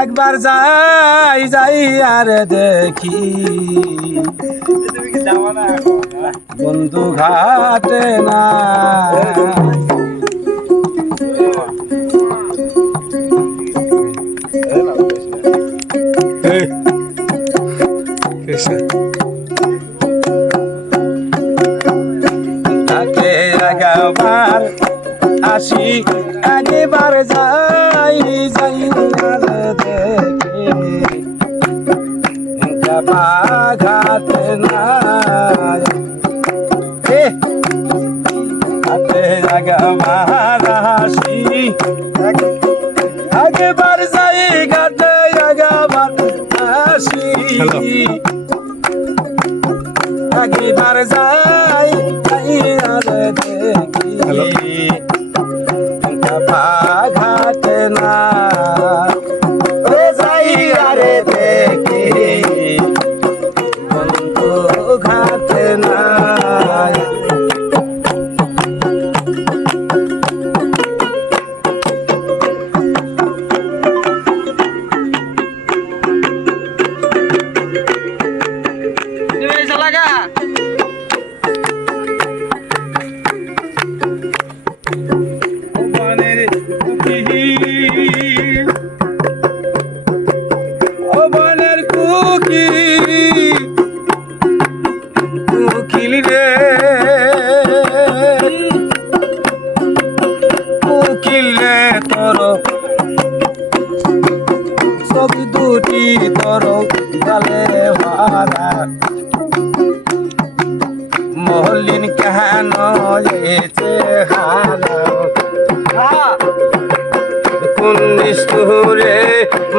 একবার যাই যাই আর দেখি। বন্ধু ঘাটে না। তাকে একবার আসি একবার যাই ঘাটে একবার আসি একবার যাই মনের কুকি কুকিল রে। কুকিল রে তোর। সব দুটি তোর গালে ভাড়া। মহলিন কেন এছে হারা কোন নিষ্ঠুরে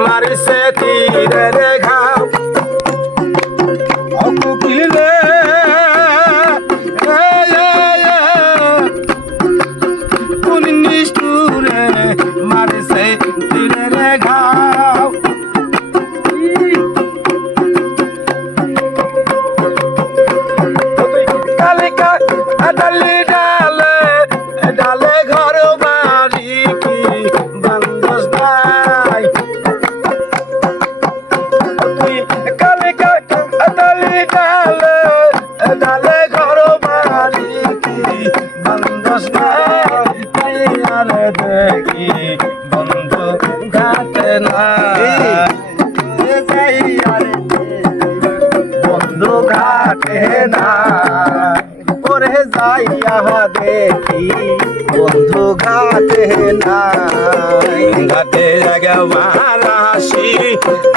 মারিছে তীরে দেখা। অকুকিলে কোন নিষ্ঠুরে মারিছে ডালে ঘর বাড়ি কি আর দেখি বন্ধু ঘাটে না যাই বন্ধু ঘাটে না ওরে যাইয়া দেখি বন্ধু ঘাটে না ঘাটে একবার আসি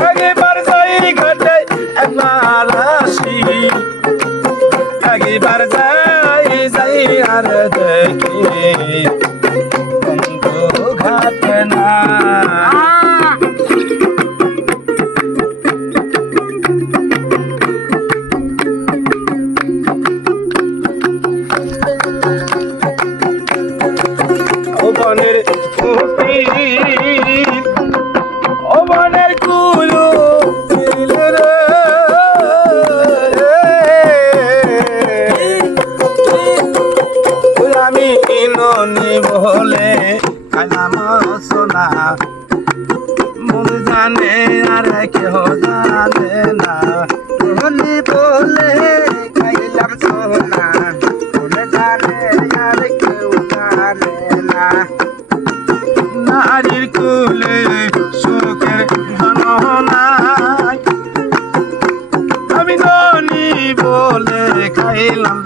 একবার যাই ঘাটে একবার আর দেখি বন্ধু বনের বলে, খাইলাম সোনা মন জানে আর কেউ জানে না। নারীর কুলে সুখের জননায় আমি ননি বলে খাইলাম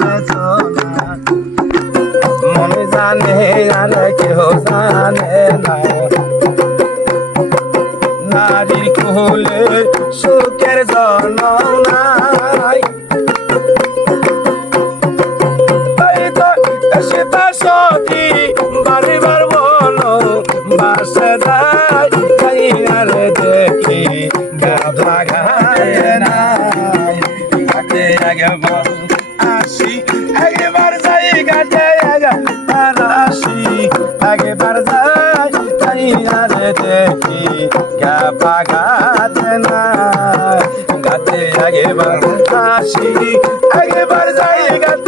একবার যাই তাই আর দেখি গাপা ঘাটে না গাতে একবার আসি একবার যাই ঘাটে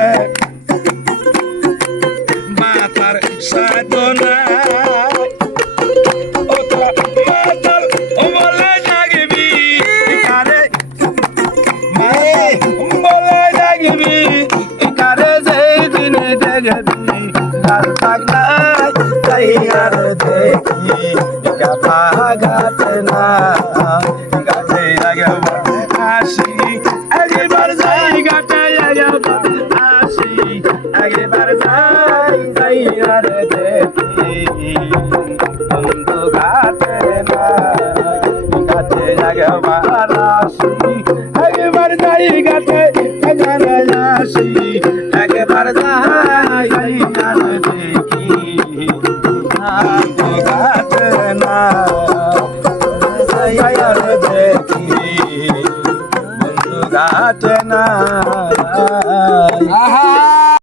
কারে যেই দিনে দেখবি লাল পাগলাই তাই দেখি গাপা গাতে না গাতে আগেবার আসি। একবার যাই গাতে আগেবার আসি। একবার যাই আর দেখি। বন্ধু গাতে না গাতে আগেবার আসি। একবার যাই গাতে বন্ধু